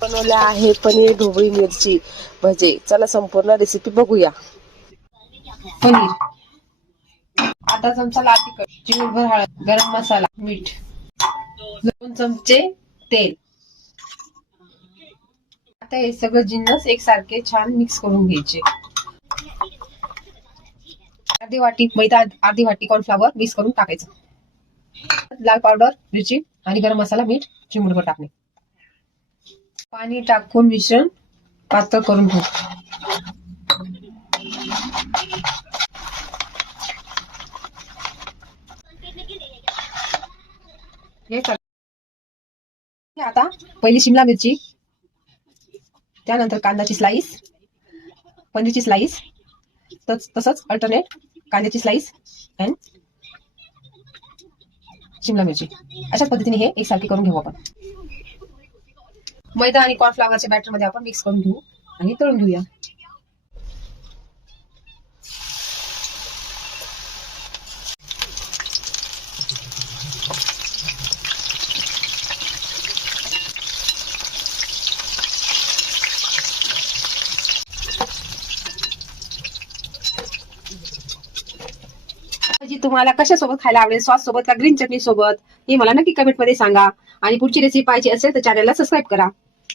बनवले आहे पनीर ढोबळी मिरची भजे. चला संपूर्ण रेसिपी बघूया. पनीर, अर्धा चमचा लाल तिखट, चिमूटभर हळद, गरम मसाला, मीठ, 2 चमचे तेल. आता हे सगळं जिन्नस एकसारखे छान मिक्स करून घ्यायचे. अर्धी वाटी मैदा, अर्धी वाटी कॉर्नफ्लॉवर मिक्स करून टाकायचं. लाल पावडर, मिरची आणि गरम मसाला, मीठ चिमूटभर टाकणे. पाणी टाकून मिश्रण पातळ करून घेऊ. आता पहिली शिमला मिरची, त्यानंतर कांद्याची स्लाइस, पनीरची स्लाइस, तसंच अल्टरनेट कांद्याची स्लाइस अँड शिमला मिरची. अशाच पद्धतीने हे एकसारखे करून घेऊ आपण. मैदा आणि कॉर्नफ्लॉवरच्या बॅटर मध्ये आपण मिक्स करून घेऊ आणि तळून घेऊया. भाजी तुम्हाला कशासोबत खायला आवडेल, सॉस सोबत का ग्रीन चटणी सोबत, हे मला नक्की कमेंट मध्ये सांगा. आणि पुढची रेसिपी पाहिजे असेल तर चॅनलला सबस्क्राईब करा.